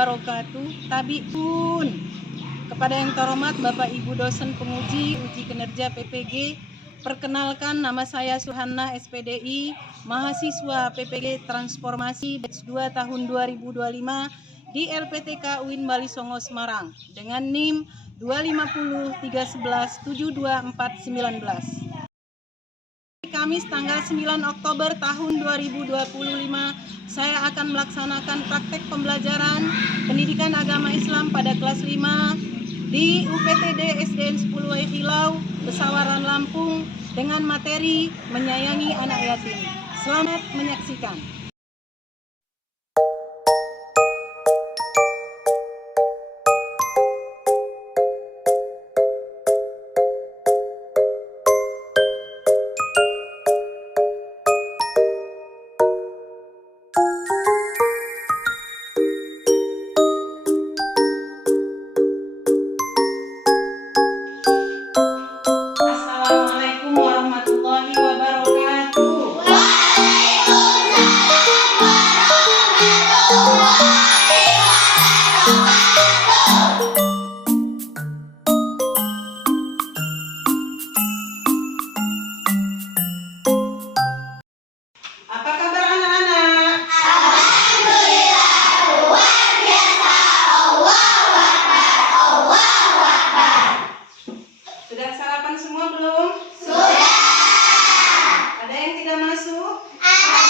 wabarakatuh. Tabiun. Kepada yang terhormat Bapak Ibu dosen penguji uji kinerja PPG, perkenalkan nama saya Suhanna SPDI, mahasiswa PPG Transformasi batch 2 tahun 2025 di LPTK UIN Bali Songo Semarang dengan NIM 250 311 72419. Kamis tanggal 9 Oktober tahun 2025, saya akan melaksanakan praktek pembelajaran pendidikan agama Islam pada kelas 5 di UPTD SDN 10 Hilau, Pesawaran, Lampung dengan materi menyayangi anak yatim. Selamat menyaksikan. Assalamualaikum warahmatullahi wabarakatuh. Apa kabar anak-anak? Alhamdulillah, luar biasa. Allahu Akbar, Allahu Akbar. Sudah sarapan semua belum? Sudah. Ada yang tidak masuk? Ada.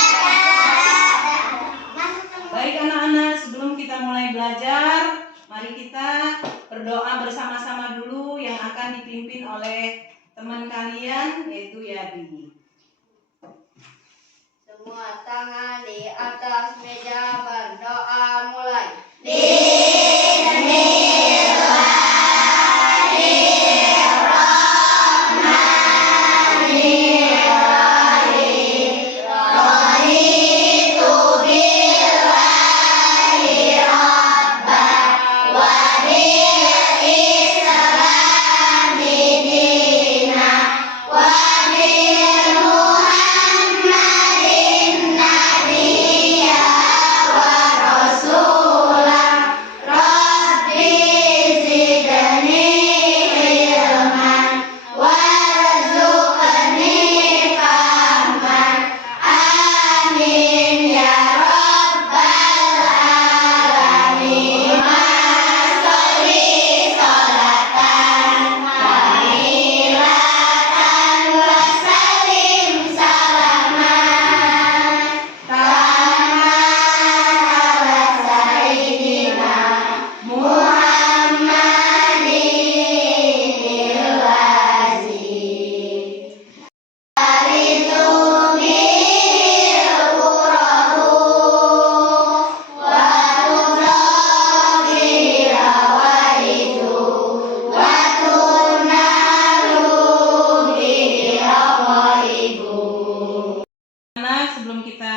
Baik anak-anak, sebelum kita mulai belajar, mari kita berdoa bersama-sama dulu yang akan dipimpin oleh teman kalian, yaitu Yadi. Semua tangan di atas meja, berdoa mulai. Sebelum kita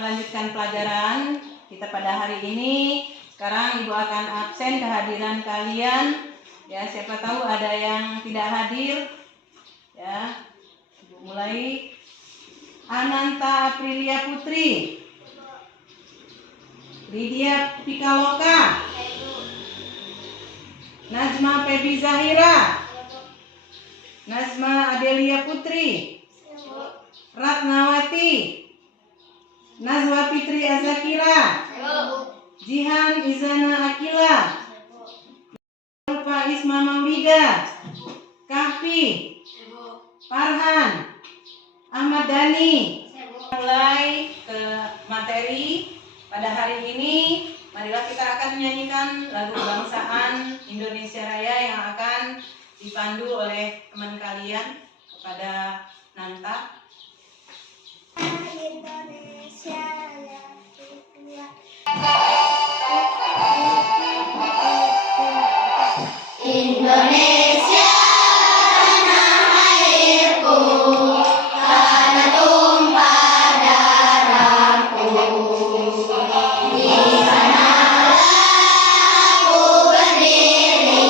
melanjutkan pelajaran kita pada hari ini, sekarang Ibu akan absen kehadiran kalian. Ya, siapa tahu ada yang tidak hadir. Ya, Ibu mulai. Ananta Aprilia Putri, Lydia Pikaloka, Najma Febi Zahira, Nazma Adelia Putri, Ratnawati, Nazwa Fitri Azakira, Jihan Izana Akila, Ulfa Isma Maulida, Kahfi, Farhan, Ahmad Dhani. Mulai ke materi pada hari ini, marilah kita akan menyanyikan lagu kebangsaan Indonesia Raya yang akan dipandu oleh teman kalian kepada Nanta. Indonesia Indonesia tanah airku, tanah tumpah darahku. Di sanalah aku berdiri,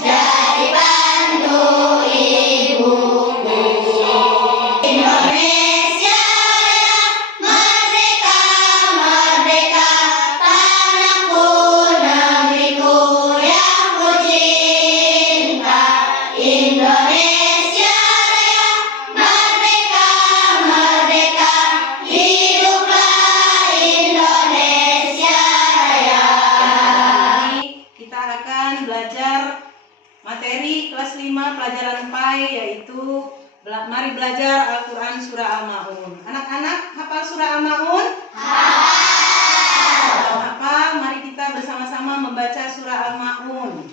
jadi pandu ibuku. Indonesia yang merdeka, merdeka. sampai, yaitu mari belajar Al-Quran Surah Al-Ma'un. Anak-anak hafal Surah Al-Ma'un? Kalau hafal, mari kita bersama-sama membaca Surah Al-Ma'un.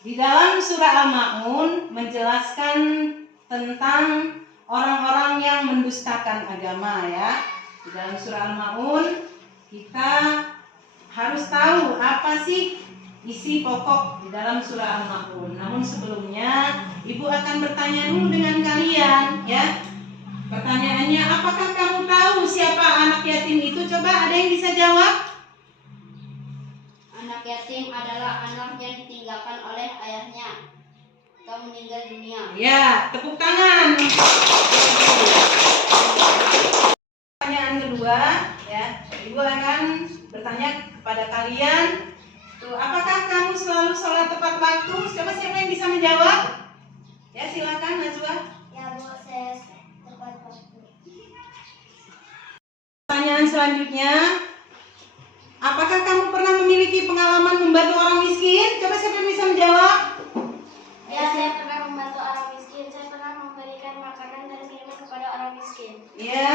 Di dalam surah Al-Ma'un menjelaskan tentang orang-orang yang mendustakan agama ya. Di dalam surah Al-Ma'un kita harus tahu apa sih isi pokok di dalam surah Al-Ma'un. Namun sebelumnya Ibu akan bertanya dulu dengan kalian ya. Pertanyaannya, apakah kamu tahu siapa anak yatim itu? Coba ada yang bisa jawab? Anak yatim adalah anak yang ditinggalkan oleh ayahnya atau meninggal dunia. Ya, tepuk tangan. Pertanyaan kedua, ya, Ibu akan bertanya kepada kalian, tuh, apakah kamu selalu sholat tepat waktu? Coba siapa yang bisa menjawab? Ya, silakan Najwa. Ya Bu, saya tepat waktu. Pertanyaan selanjutnya, apakah kamu pernah memiliki pengalaman membantu orang miskin? Coba siapa yang bisa menjawab? Ya, saya pernah membantu orang miskin. Saya pernah memberikan makanan dan minuman kepada orang miskin. Ya.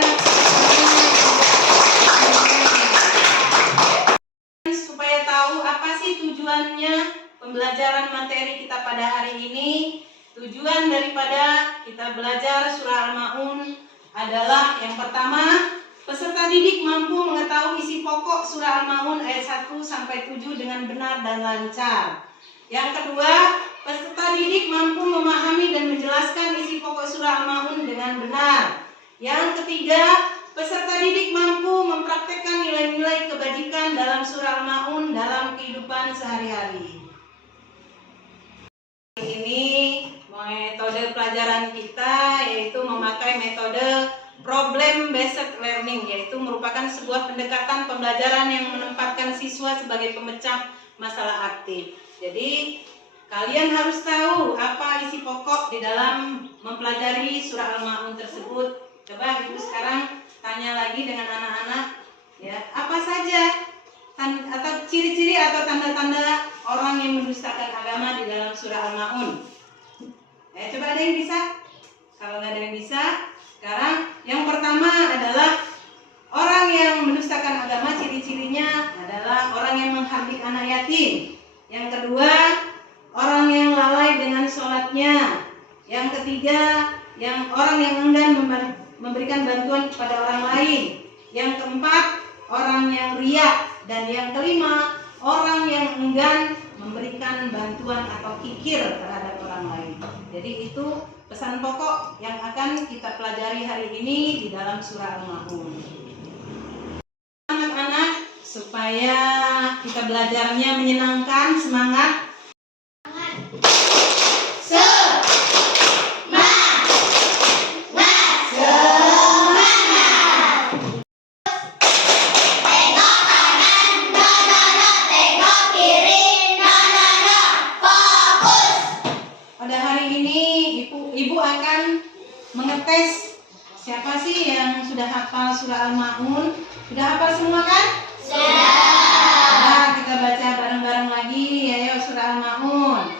Supaya tahu apa sih tujuannya pembelajaran materi kita pada hari ini. Tujuan daripada kita belajar surah Al-Ma'un adalah yang pertama, peserta didik mampu mengetahui isi pokok surah Al-Ma'un ayat 1 sampai 7 dengan benar dan lancar. Yang kedua, peserta didik mampu memahami dan menjelaskan isi pokok surah Al-Ma'un dengan benar. Yang ketiga, peserta didik mampu mempraktekkan nilai-nilai kebajikan dalam surah Al-Ma'un dalam kehidupan sehari-hari. Ini metode pelajaran kita yaitu memakai metode problem based learning, yaitu merupakan sebuah pendekatan pembelajaran yang menempatkan siswa sebagai pemecah masalah aktif. Jadi kalian harus tahu apa isi pokok di dalam mempelajari surah Al-Ma'un tersebut. Coba Ibu sekarang tanya lagi dengan anak-anak, ya, apa saja atau ciri-ciri atau tanda-tanda orang yang mendustakan agama di dalam surah Al-Ma'un. Coba ada yang bisa? Kalau nggak ada yang bisa, sekarang yang pertama adalah orang yang mendustakan agama, ciri-cirinya adalah orang yang menghardik anak yatim. Yang kedua, orang yang lalai dengan sholatnya. Yang ketiga, orang yang enggan memberikan bantuan kepada orang lain. Yang keempat, orang yang riya. Dan yang kelima, orang yang enggan memberikan bantuan atau kikir terhadap orang lain. Jadi itu pesan pokok yang akan kita pelajari hari ini di dalam surah Al-Ma'un. Anak-anak, supaya kita belajarnya menyenangkan, semangat. Ibu akan mengetes siapa sih yang sudah hafal surah Al-Ma'un. Sudah hafal semua kan? Sudah. Nah, kita baca bareng-bareng lagi. Ayo surah Al-Ma'un.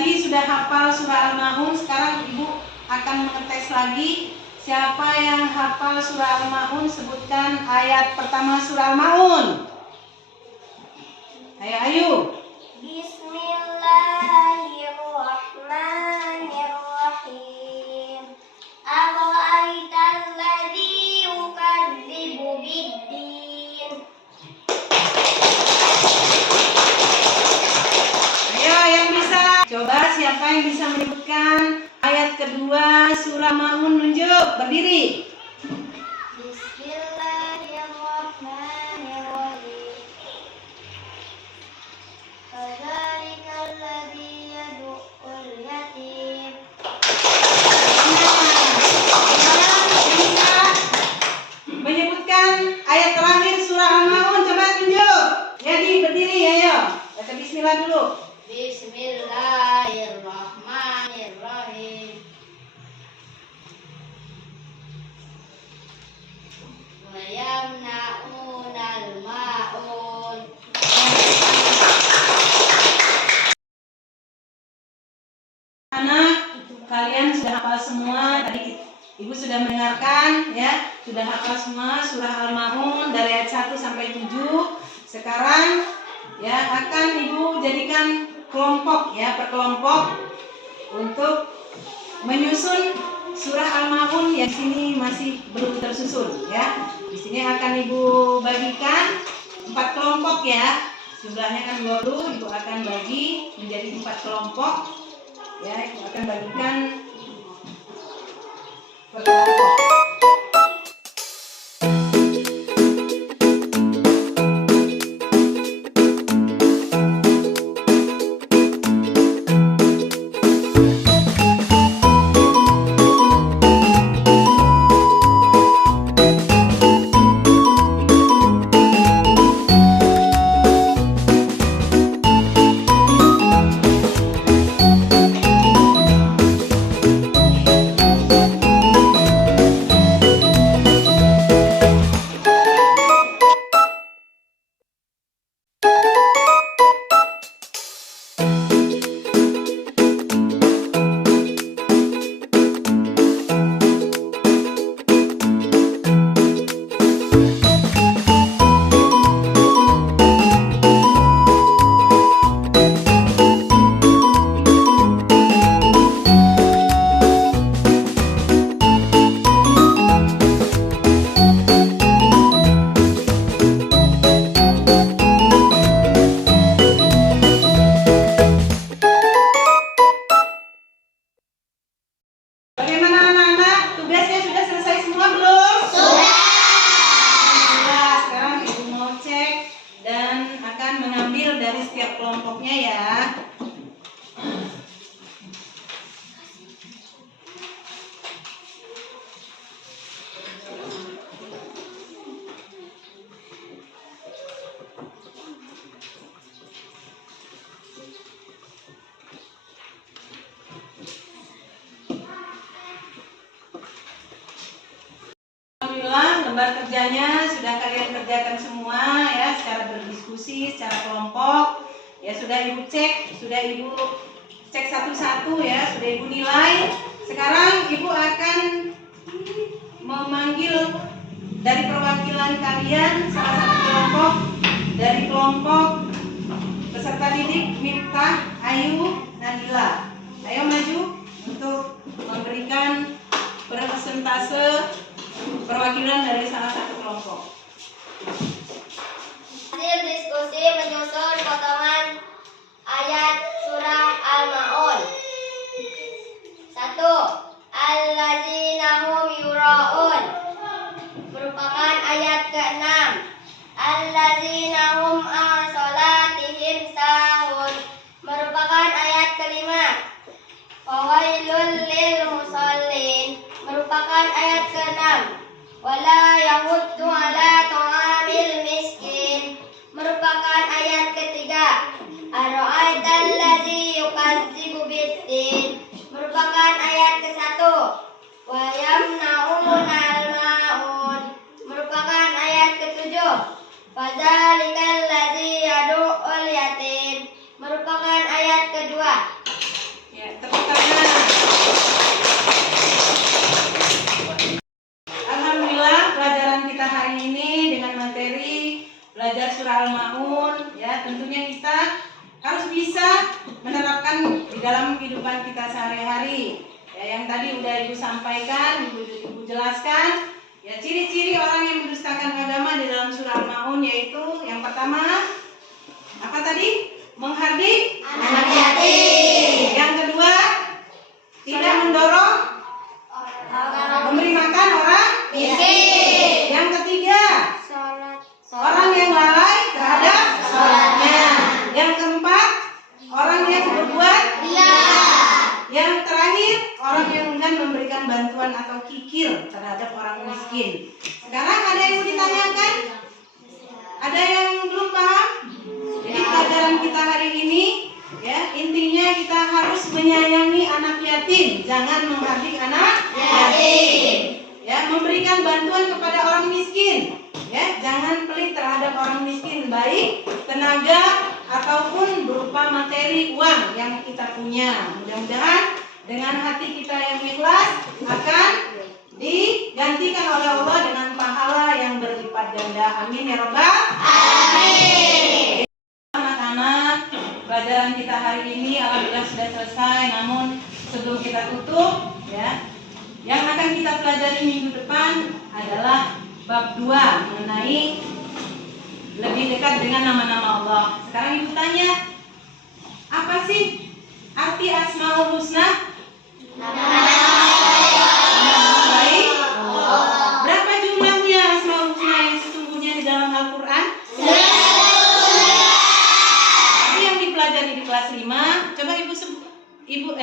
Tadi sudah hafal surah Al-Maun, sekarang Ibu akan mengetes lagi. Siapa yang hafal surah Al-Maun, sebutkan ayat pertama surah Al-Maun. Ayo. Bismillahirrahmanirrahim. Ara'aital ladzi yukadzibu biddin. Ayo yang bisa. Coba siapa yang bisa menyebutkan ayat kedua surah Al-Maun, nunjuk, berdiri. Bismillahirrahmanirrahim. Fadzalikal ladzi yad'ul yatim. Menyebutkan ayat terakhir surah Al-Maun, coba tunjuk. Jadi berdiri, ayo. Baca bismillah dulu. Bismillahirrahmanirrahim. Wa yamna'unal ma'un. Anak, kalian sudah hafal semua. Tadi Ibu sudah mendengarkan ya, sudah hafal semua surah Al-Maun dari ayat 1 sampai 7. Sekarang ya akan Ibu jadikan kelompok ya, per kelompok untuk menyusun surah Al-Maun yang sini masih belum tersusun ya. Di sini akan Ibu bagikan 4 kelompok ya. Jumlahnya kan 20, Ibu akan bagi menjadi 4 kelompok. Ya, Ibu akan bagikan per kelompok. Bagaimana anak-anak? Tugasnya sudah selesai semua belum? Sudah. Sekarang Ibu mau cek dan akan mengambil dari setiap kelompoknya ya. Alhamdulillah, lembar kerjanya sudah kalian kerjakan semua ya, secara berdiskusi, secara kelompok. Ya sudah Ibu cek, satu-satu ya, sudah Ibu nilai. Sekarang Ibu akan memanggil dari perwakilan kalian salah satu kelompok, dari kelompok peserta didik Miftah, Ayu, Nadila. Ayo maju untuk memberikan persentase perwakilan dari salah satu kelompok. Hasil diskusi menyusun potongan ayat surah Al-Maun. 1. Allazina hum yura'un merupakan ayat ke-6. Allazina hum an salatihim sahun merupakan ayat ke-5. Fawailul lil musallin merupakan ayat ke-6. Wala yahuddu ala ta'amil miskin merupakan ayat ketiga. Ara'aital ladzi yukadzibu biddin merupakan ayat ke-1. Wa yamna'unal ma'un merupakan ayat ke-7. Fadzalikal ladzi yad'ul yatim merupakan ayat kedua. belajar surah Al-Maun, ya tentunya kita harus bisa menerapkan di dalam kehidupan kita sehari-hari. Ya, yang tadi udah Ibu sampaikan, Ibu jelaskan, ya ciri-ciri orang yang mendustakan agama di dalam surah Al-Maun yaitu yang pertama apa tadi? Menghardik anak yatim. Yang kedua, tidak mendorong memberi makan orang miskin. Yang ketiga, orang yang lalai terhadap sholatnya. Yang keempat, orang yang berbuat riya. Yang terakhir, orang yang enggan memberikan bantuan atau kikir terhadap orang miskin. Sekarang ada yang mau ditanyakan? Ada yang belum paham? Jadi pelajaran kita hari ini, ya intinya kita harus menyayangi anak yatim, jangan menghardik anak yatim. Ya, memberikan bantuan kepada orang miskin. Ya, jangan pelit terhadap orang miskin, baik tenaga ataupun berupa materi uang yang kita punya. Mudah-mudahan dengan hati kita yang ikhlas akan digantikan oleh Allah dengan pahala yang berlipat ganda. Amin ya rabbal alamin. Anak-anak, pelajaran kita hari ini alhamdulillah sudah selesai. Namun sebelum kita tutup, ya, yang akan kita pelajari minggu depan adalah bab 2 mengenai lebih dekat dengan nama-nama Allah. Sekarang Ibu tanya, apa sih arti Asmaul Husna? Nama baik Allah. Berapa jumlahnya Asmaul Husna yang sesungguhnya di dalam Al-Quran? Tapi yang dipelajari di kelas 5, coba Ibu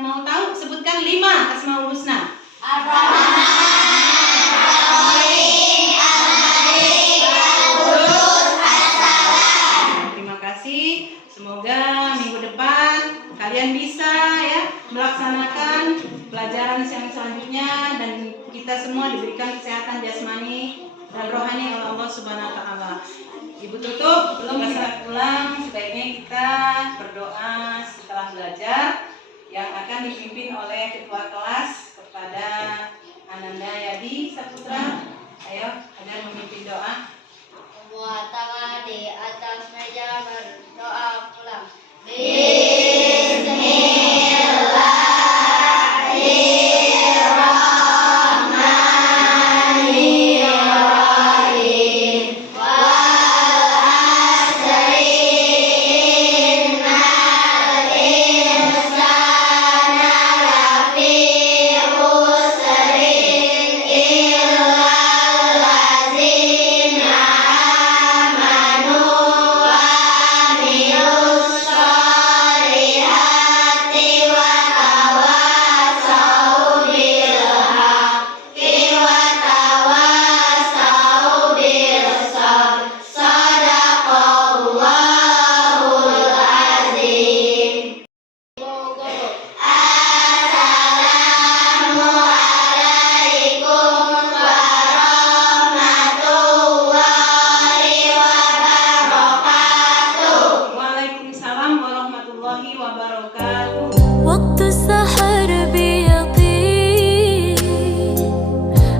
mau tahu, sebutkan 5 Asmaul Husna. Terima kasih. Semoga minggu depan kalian bisa ya melaksanakan pelajaran yang selanjutnya dan kita semua diberikan kesehatan jasmani dan rohani oleh Allah Subhanahu wa taala. Ibu tutup, belum kita pulang, sebaiknya kita berdoa setelah belajar yang akan dipimpin oleh ketua kelas kepada Ananda Yadi Saputra. Ayo, ada memimpin doa. Semua tangan di atas meja berdoa pulang. Waalaikumsalam warahmatullahi wabarakatuh. وقت السحر بيطير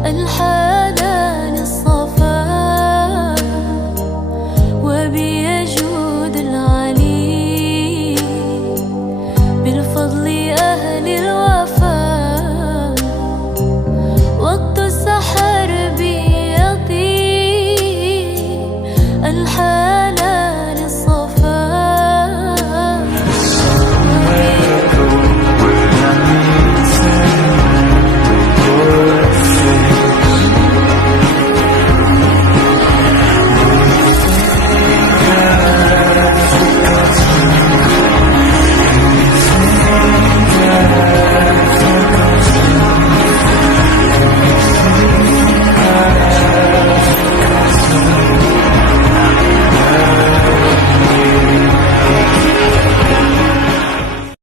الحنان الصفا وبيجود العلي بالفضل أهل الوفاء وقت السحر بيطير الحنان